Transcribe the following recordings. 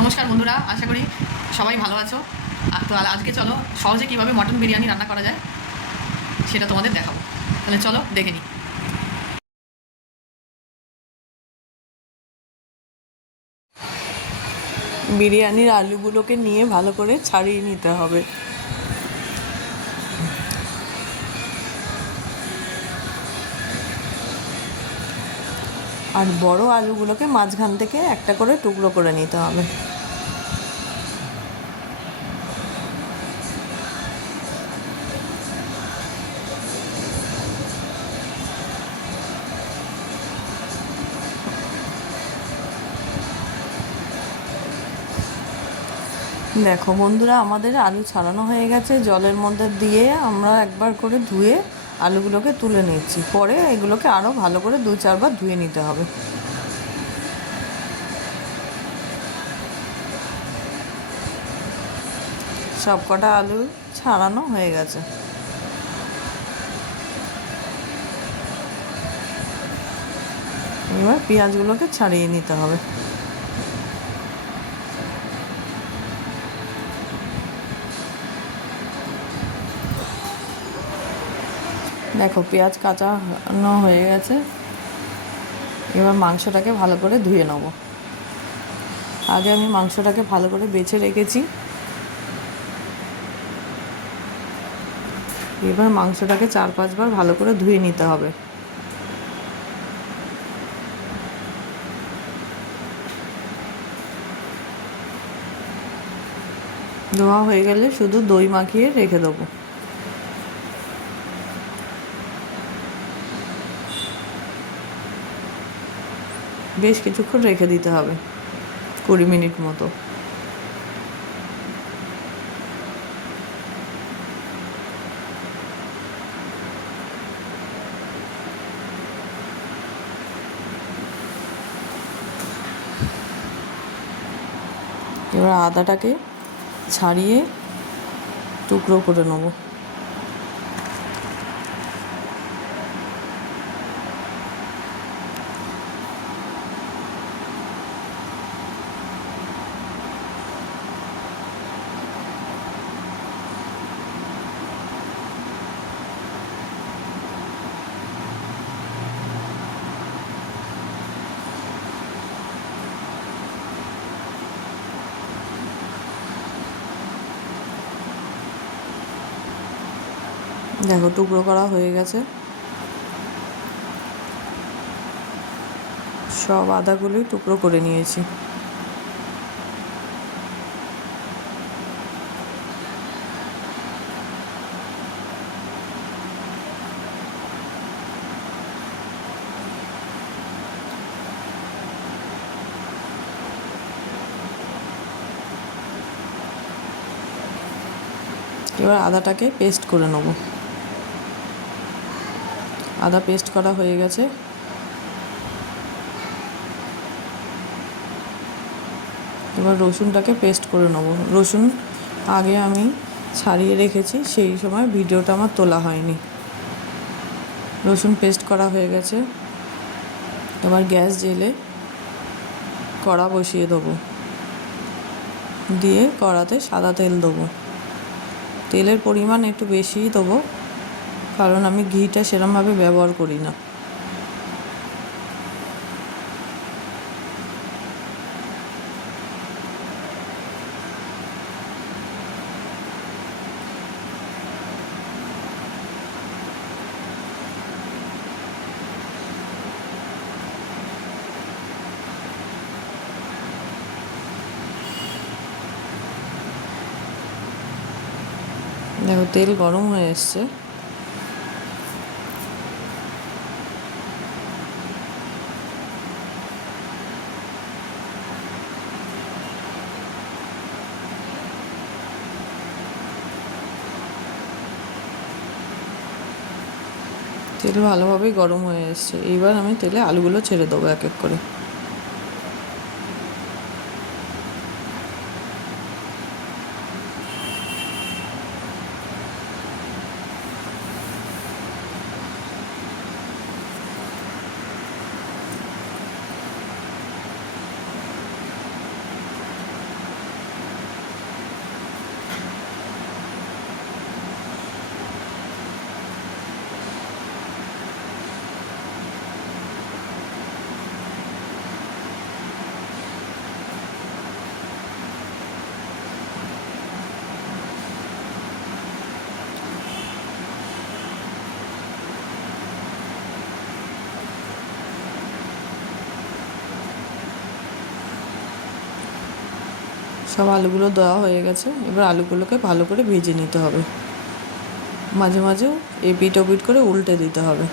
নমস্কার বন্ধুরা, আশা করি সবাই ভালো আছো। তো আজকে চলো সহজে কীভাবে মটন বিরিয়ানি রান্না করা যায় সেটা তোমাদের দেখাবো। তাহলে চলো দেখে নিই। বিরিয়ানির আলুগুলোকে নিয়ে ভালো করে ছাড়িয়ে নিতে হবে। আর বড় আলুগুলোকে মাঝখান থেকে একটা করে টুকরো করে নিতে হবে। দেখো বন্ধুরা, আমাদের আলু ছাড়ানো হয়ে গেছে। জলের মধ্যে দিয়ে আমরা একবার করে ধুয়ে আলুগুলোকে তুলে নিচ্ছি। পরে এগুলোকে আরও ভালো করে 2-4 বার ধুয়ে নিতে হবে। সব কটা আলু ছাড়ানো হয়ে গেছে। এবার পেঁয়াজগুলোকে ছাড়িয়ে নিতে হবে। দেখো পেঁয়াজ কাঁচানো হয়ে গেছে। এবার মাংসটাকে ভালো করে ধুয়ে নেব। আগে আমি মাংসটাকে ভালো করে বেছে রেখেছি। এবার মাংসটাকে 4-5 বার ভালো করে ধুয়ে নিতে হবে। ধোয়া হয়ে গেলে শুধু দই মাখিয়ে রেখে দেবো। বেশ কিছুক্ষণ রেখে দিতে হবে, 20 মিনিট মতো। এবার আদাটাকে ছাড়িয়ে টুকরো করে নেব। দেখো টুকরো করা হয়ে গেছে। সব আদাগুলোই টুকরো করে নিয়েছি। এবার আদাটাকে পেস্ট করে নেব। আদা পেস্ট করা হয়ে গেছে। এবার রসুনটাকে পেস্ট করে নেব। রসুন আগে আমি ছাড়িয়ে রেখেছি, সেই সময় ভিডিওটা আমার তোলা হয়নি। রসুন পেস্ট করা হয়ে গেছে। এবার গ্যাস জ্বেলে কড়া বসিয়ে দেবো। দিয়ে কড়াতে সাদা তেল দেবো। তেলের পরিমাণ একটু বেশিই দেবো, কারণ আমি ঘিটা সেরমভাবে ব্যবহার করি না। দেখো তেল গরম হয়ে এসছে। তেল ভালোভাবেই গরম হয়ে এসছে। এইবার আমি তেলে আলুগুলো ছেড়ে দেবো এক এক করে। সব আলুগুলো দেওয়া হয়ে গেছে। এবার আলুগুলোকে ভালো করে ভেজে নিতে হবে, মাঝে মাঝে এপিট ওপিট করে উল্টে দিতে হবে।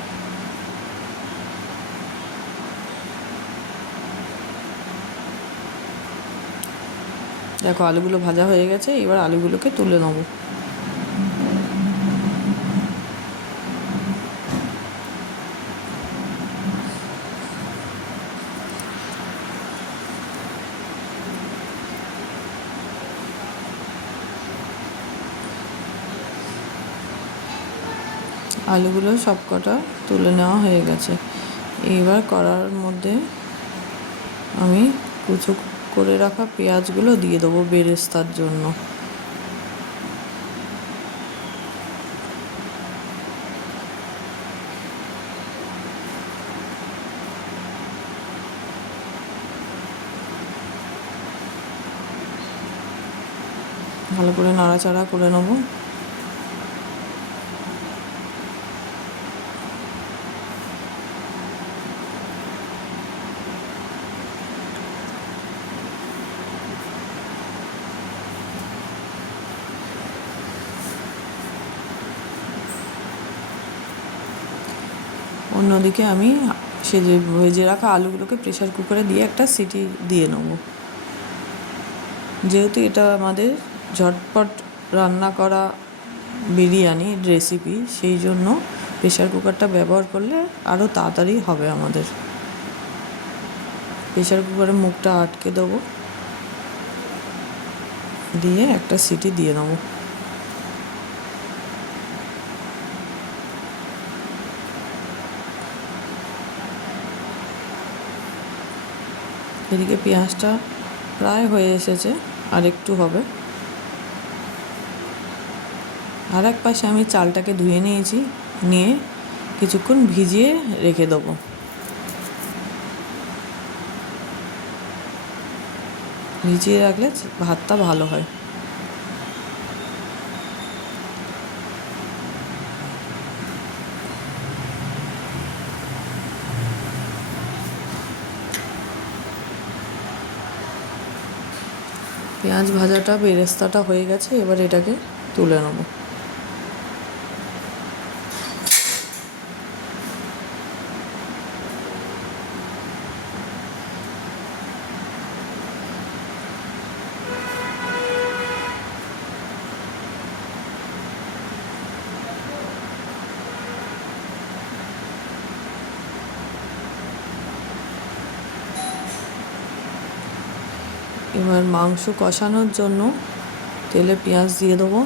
দেখো আলুগুলো ভাজা হয়ে গেছে, এবার আলুগুলোকে তুলে নেবো। আলুগুলো সব কটা তুলে নেওয়া হয়ে গেছে। এবার কড়ার মধ্যে আমি কুচো করে রাখা পেঁয়াজগুলো দিয়ে দেবো বেরেস্তার জন্য। ভালো করে নাড়াচাড়া করে নেবো। অন্যদিকে আমি সে যে ভেজে রাখা আলুগুলোকে প্রেশার কুকারে দিয়ে একটা সিটি দিয়ে নেব। যেহেতু এটা আমাদের ঝটপট রান্না করা বিরিয়ানি রেসিপি, সেই জন্য প্রেশার কুকারটা ব্যবহার করলে আরও তাড়াতাড়ি হবে আমাদের। প্রেশার কুকারের মুখটা আটকে দেবো, দিয়ে একটা সিটি দিয়ে নেবো। এদিকে পেঁয়াজটা প্রায় হয়ে এসেছে, আর একটু হবে। আর এক পাশে আমি চালটাকে ধুয়ে নিয়েছি, নিয়ে কিছুক্ষণ ভিজিয়ে রেখে দেবো। ভিজিয়ে রাখলে ভাতটা ভালো হয়। পেঁয়াজ ভাজাটা বেরেস্তাটা হয়ে গেছে, এবার এটাকে তুলে নেব। এবার মাংস কষানোর জন্য তেলে পেঁয়াজ দিয়ে দেবো।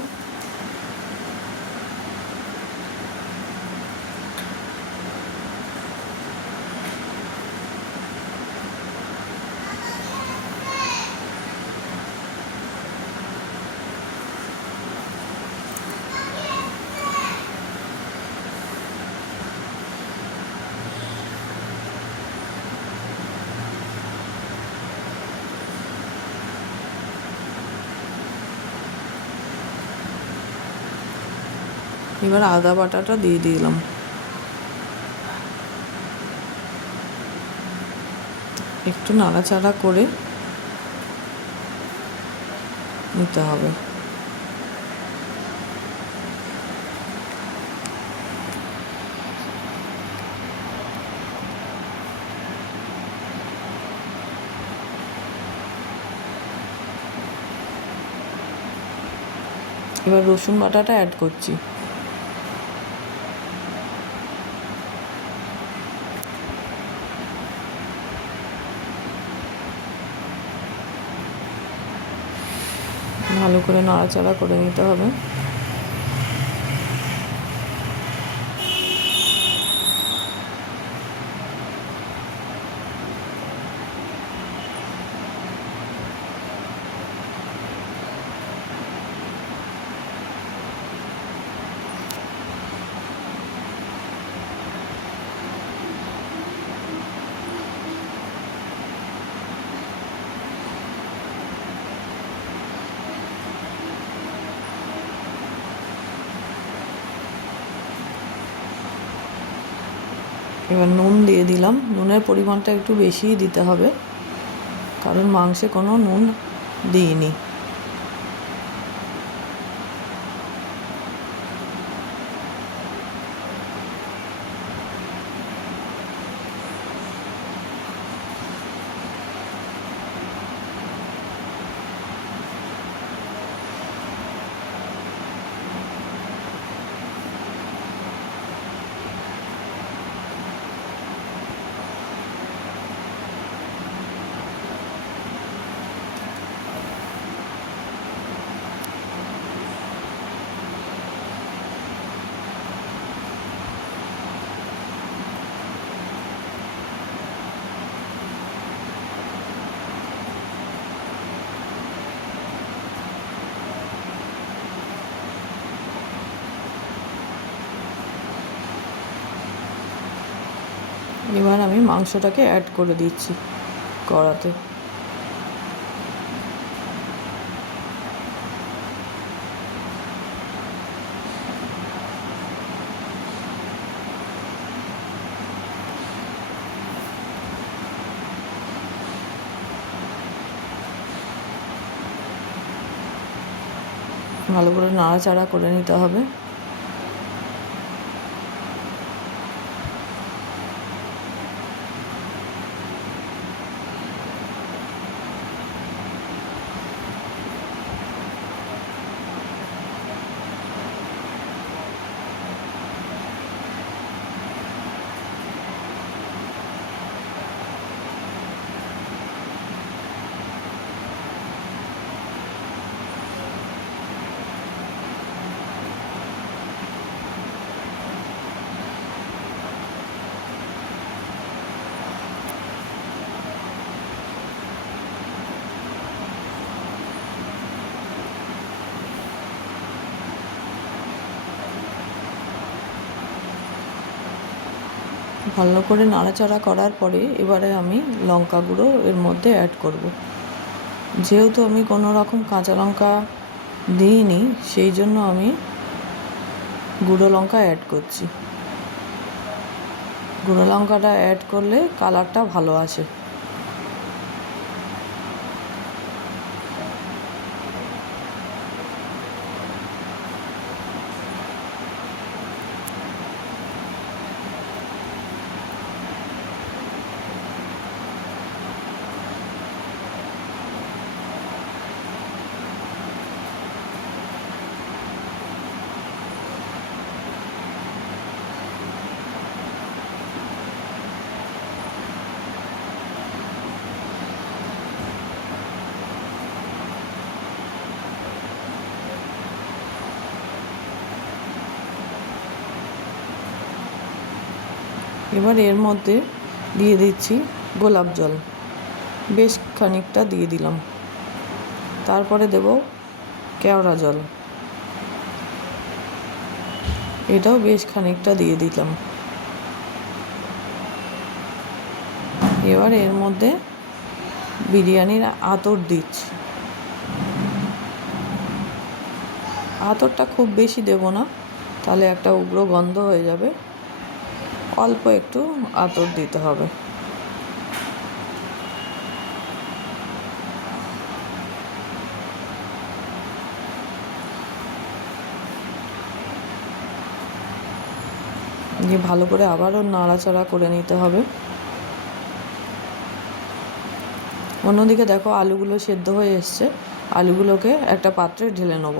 এবার আদা বাটাটা দিয়ে দিলাম। একটু নাড়াচাড়া করে নিতে হবে। এবার রসুন বাটাটা অ্যাড করছি। ভালো করে নাড়াচাড়া করে নিতে হবে। এবার নুন দিয়ে দিলাম। নুনের পরিমাণটা একটু বেশিই দিতে হবে, কারণ মাংসে কোনো নুন দিইনি। এবার আমি মাংসটাকে অ্যাড করে দিচ্ছি কড়াতে। ভালো করে নাড়াচাড়া করে নিতে হবে। ভালো করে নাড়াচাড়া করার পরে এবারে আমি লঙ্কা গুঁড়ো এর মধ্যে অ্যাড করব। যেহেতু আমি কোনো রকম কাঁচা লঙ্কা দিইনি, সেই জন্য আমি গুঁড়ো লঙ্কা অ্যাড করছি। গুঁড়ো লঙ্কাটা অ্যাড করলে কালারটা ভালো আসে। এবার এর মধ্যে দিয়ে দিচ্ছি গোলাপ জল, বেশ খানিকটা দিয়ে দিলাম। তারপরে দেব কেওড়া জল, এটাও বেশ খানিকটা দিয়ে দিলাম। এবার এর মধ্যে বিরিয়ানির আতর দিচ্ছি। আতরটা খুব বেশি দেব না, তাহলে একটা উগ্র গন্ধ হয়ে যাবে। অল্প একটু আতর দিতে হবে। দিয়ে ভালো করে আবারও নাড়াচাড়া করে নিতে হবে। অন্যদিকে দেখো আলুগুলো সেদ্ধ হয়ে এসছে, আলুগুলোকে একটা পাত্রে ঢেলে নেব।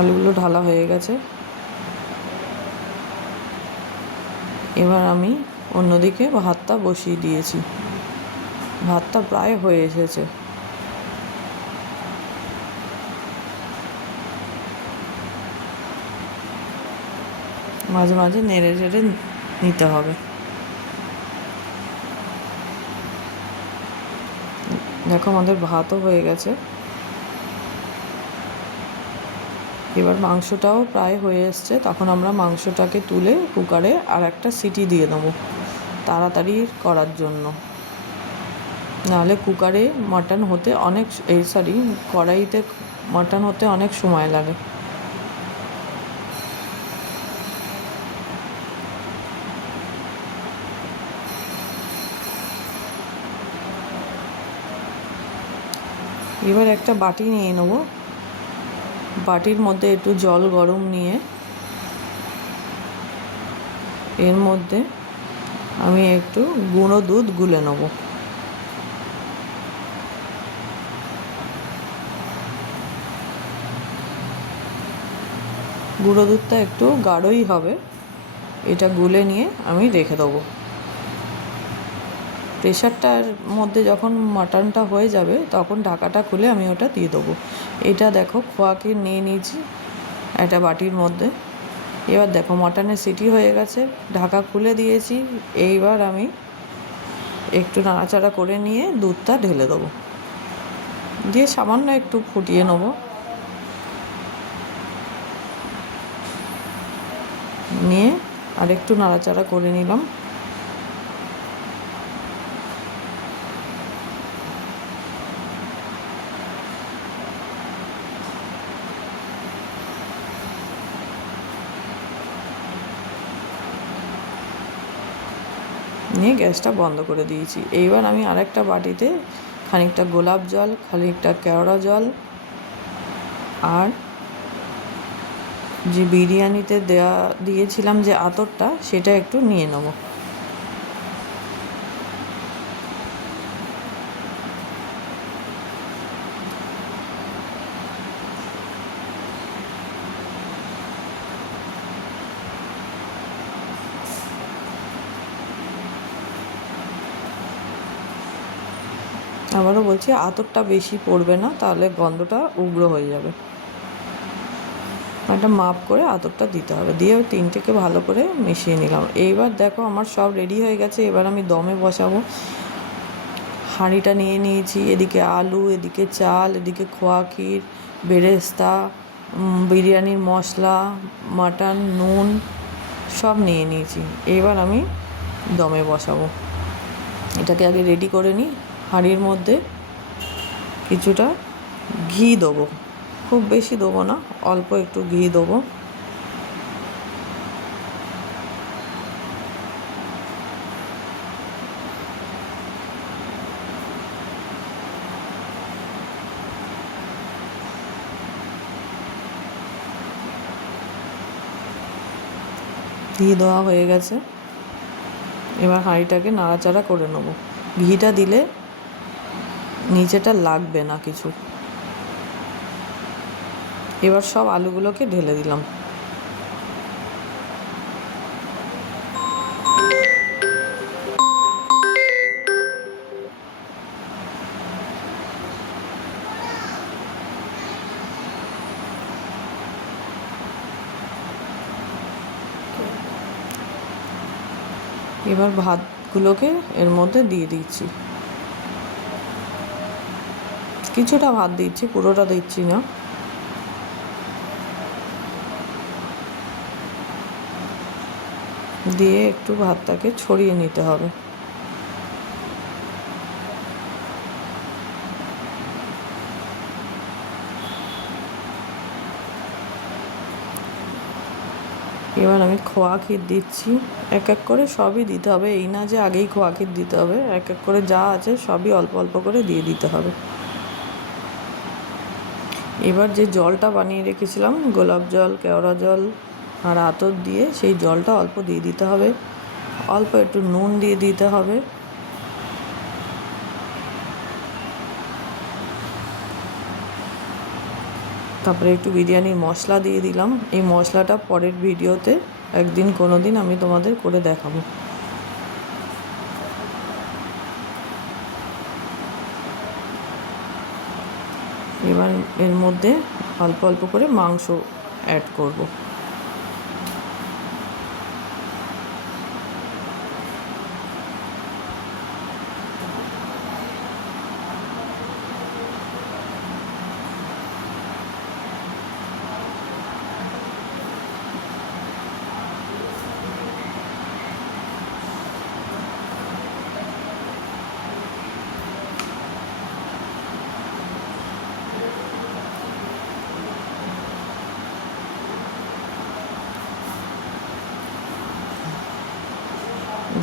আলুগুলো ঢালা হয়ে গেছে। এবার আমি অন্যদিকে ভাতটা বসিয়ে দিয়েছি। ভাতটা প্রায় হয়ে এসেছে। মাঝে মাঝে নেড়ে চেড়ে নিতে হবে। দেখো আমাদের ভাতও হয়ে গেছে। এবার মাংসটাও প্রায় হয়ে এসছে, তখন আমরা মাংসটাকে তুলে কুকারে আর একটা সিটি দিয়ে দেবো তাড়াতাড়ি করার জন্য। নাহলে কুকারে মাটন হতে কড়াইতে মাটন হতে অনেক সময় লাগে। এবার একটা বাটি নিয়ে নেব, বাটির মধ্যে একটু জল গরম নিয়ে এর মধ্যে আমি একটু গুঁড়ো দুধ গুলে নেব। গুঁড়ো দুধটা একটু গাঢ়ই হবে, এটা গুলে নিয়ে আমি রেখে দেবো। প্রেশারটার মধ্যে যখন মাটনটা হয়ে যাবে তখন ঢাকাটা খুলে আমি ওটা দিয়ে দেবো। এটা দেখো খোয়াকে নিয়ে নিয়েছি একটা বাটির মধ্যে। এবার দেখো মাটনের সিটি হয়ে গেছে, ঢাকা খুলে দিয়েছি। এইবার আমি একটু নাড়াচাড়া করে নিয়ে দুধটা ঢেলে দেবো, দিয়ে সামান্য একটু ফুটিয়ে নেবো। নিয়ে আর একটু নাড়াচাড়া করে নিলাম। নিয়ে গ্যাসটা বন্ধ করে দিয়েছি। এইবার আমি আরেকটা বাটিতে খানিকটা গোলাপ জল, খানিকটা কেওড়া জল আর যে বিরিয়ানিতে দিয়েছিলাম যে আতরটা, সেটা একটু নিয়ে নেব। আবারও বলছি, আতরটা বেশি পড়বে না, তাহলে গন্ধটা উগ্র হয়ে যাবে। একটা মাপ করে আতরটা দিতে হবে, দিয়ে তিনটেকে ভালো করে মিশিয়ে নিলাম। এইবার দেখো আমার সব রেডি হয়ে গেছে। এবার আমি দমে বসাবো। হাঁড়িটা নিয়ে নিয়েছি, এদিকে আলু, এদিকে চাল, এদিকে খোয়া ক্ষীর, বেরেস্তা, বিরিয়ানির মশলা, মাটন, নুন সব নিয়ে নিয়েছি। এবার আমি দমে বসাবো। এটাকে আগে রেডি করে নিই। হাঁড়ির মধ্যে কিছুটা ঘি দেবো, খুব বেশি দেবো না, অল্প একটু ঘি দেবো। ঘি দেওয়া হয়ে গেছে। এবার হাঁড়িটাকে নাড়াচাড়া করে নেবো। ঘিটা দিলে নিচেটা লাগবে না কিছু। এবার সব আলুগুলোকে ঢেলে দিলাম। এবার ভাতগুলোকে এর মধ্যে দিয়ে দিচ্ছি। কিছুটা ভাত দিচ্ছি, পুরোটা দিচ্ছি না। দিয়ে একটু ভাতটাকে ছড়িয়ে নিতে হবে। এবার আমি খোয়া ক্ষীর দিচ্ছি। এক এক করে সবই দিতে হবে, এই না যে আগেই খোয়া ক্ষীর দিতে হবে। এক এক করে যা আছে সবই অল্প অল্প করে দিয়ে দিতে হবে। এবার যে জলটা বানিয়ে রেখেছিলাম, গোলাপ জল, কেওড়া জল আর আতর দিয়ে, সেই জলটা অল্প দিয়ে দিতে হবে। অল্প একটু নুন দিয়ে দিতে হবে। তারপরে একটু বিরিয়ানির মশলা দিয়ে দিলাম। এই মশলাটা পরের ভিডিওতে একদিন কোনো দিন আমি তোমাদের করে দেখাবো। এবার এর মধ্যে অল্প অল্প করে মাংস অ্যাড করব।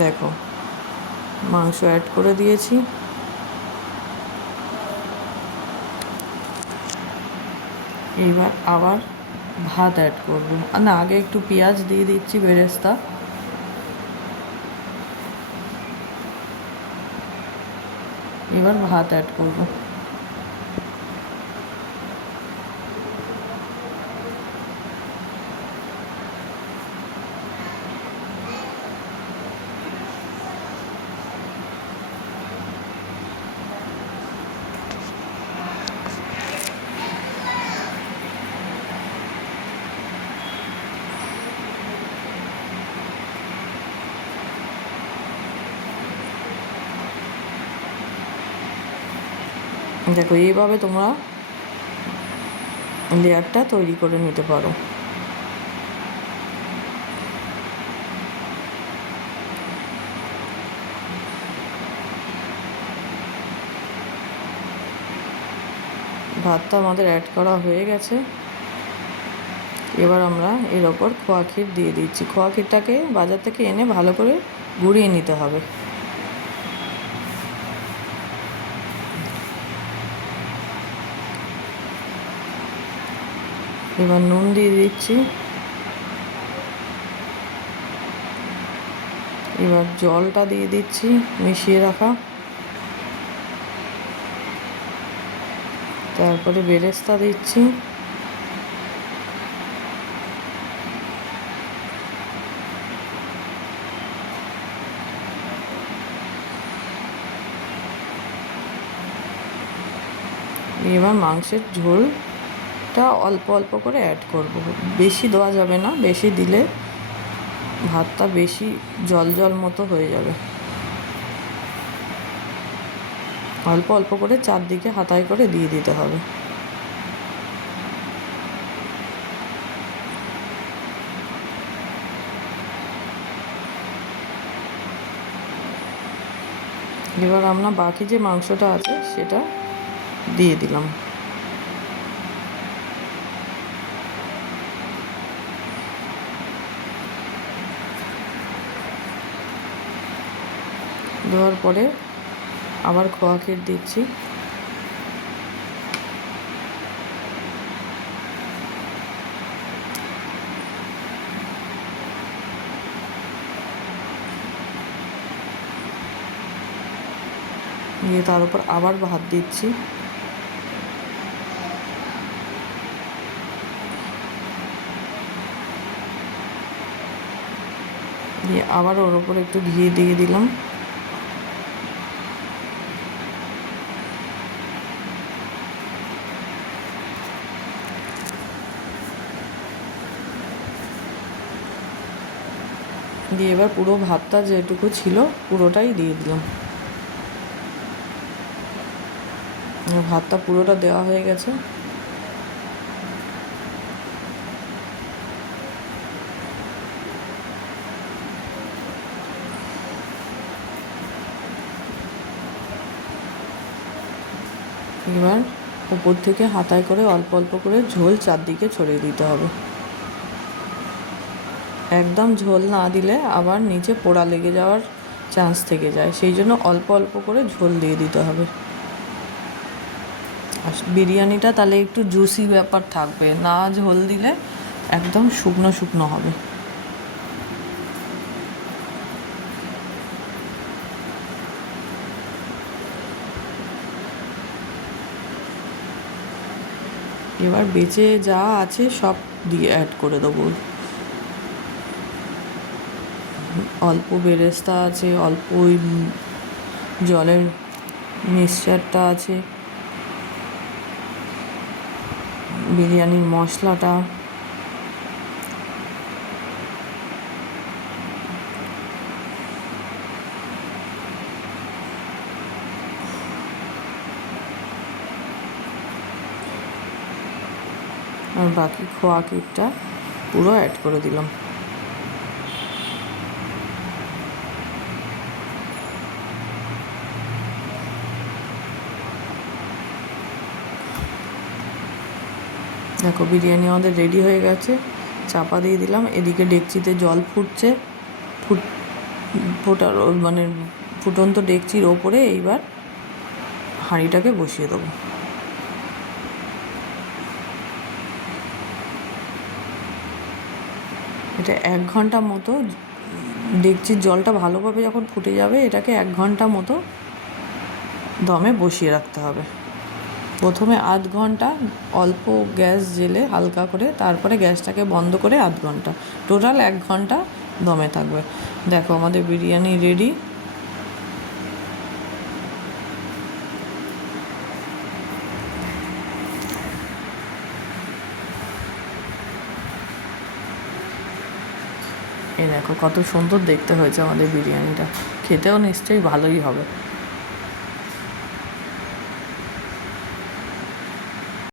দেখো মাংস অ্যাড করে দিয়েছি। এইবার আবার ভাত অ্যাড করবো, না আগে একটু পেঁয়াজ দিয়ে দিচ্ছি বেরেস্তা, এবার ভাত অ্যাড করবো। দেখো এইভাবে তোমরা লেয়ারটা তৈরি করে নিতে পারো। ভাতটা আমাদের অ্যাড করা হয়ে গেছে। এবার আমরা এর ওপর খোয়া ক্ষীর দিয়ে দিচ্ছি। খোয়া ক্ষীরটাকে বাজার থেকে এনে ভালো করে গুঁড়িয়ে নিতে হবে। এবার নুন দিয়ে দিচ্ছি। এবার জলটা দিয়ে দিচ্ছি মিশিয়ে রাখা, তারপরে বেরেস্তা দিচ্ছি, এবার মাংসের ঝোলটা অল্প অল্প করে অ্যাড করব, বেশি দেওয়া যাবে না, বেশি দিলে ভাতটা বেশি জল জল মতো হয়ে যাবে। অল্প অল্প করে চারদিকে হাতায় করে দিয়ে দিতে হবে। এবার আমরা বাকি যে মাংসটা আছে সেটা দিয়ে দিলাম। দেওয়ার পরে আবার খোয়া ক্ষীর দিচ্ছি। দিয়ে তার উপর আবার ভাত দিচ্ছি। দিয়ে আবার ওর উপর একটু ঘি দিয়ে দিলাম। দিয়ে এবার পুরো ভাতটা যেটুকু ছিল পুরোটাই দিয়ে দিলাম। ভাতটা পুরোটা দেওয়া হয়ে গেছে। এবার উপর থেকে হাতায় করে অল্প অল্প করে ঝোল চারদিকে ছড়িয়ে দিতে হবে। একদম ঝোল না দিলে আবার নিচে পোড়া লেগে যাওয়ার চান্স থেকে যায়, সেই জন্য অল্প অল্প করে ঝোল দিয়ে দিতে হবে। আর বিরিয়ানিটা তাহলে একটু জুসি ব্যাপার থাকবে, না ঝোল দিলে একদম শুকনো শুকনো হবে। এবার বেঁচে যা আছে সব দিয়ে অ্যাড করে দেবো। অল্প বেরেস্তা আছে, অল্প ওই জলের মিক্সচারটা আছে, বিরিয়ানির মশলাটা, আর বাকি খোয়া ক্ষীরটা পুরো অ্যাড করে দিলাম। দেখো বিরিয়ানি আমাদের রেডি হয়ে গেছে, চাপা দিয়ে দিলাম। এদিকে ডেকচিতে জল ফুটছে, ফোটার মানে ফুটন্ত ডেকচির ওপরে এইবার হাঁড়িটাকে বসিয়ে দেবো। এটা 1 ঘন্টা মতো ডেকচির জলটা ভালোভাবে যখন ফুটে যাবে এটাকে 1 ঘন্টা মতো দমে বসিয়ে রাখতে হবে। প্রথমে আধ ঘন্টা অল্প গ্যাস জেলে হালকা করে, তারপরে গ্যাসটাকে বন্ধ করে আধ ঘন্টা, টোটাল 1 ঘন্টা দমে থাকবে। দেখো আমাদের বিরিয়ানি রেডি। এই দেখো কত সুন্দর দেখতে হয়েছে আমাদের বিরিয়ানিটা, খেতেও নিশ্চয়ই ভালোই হবে।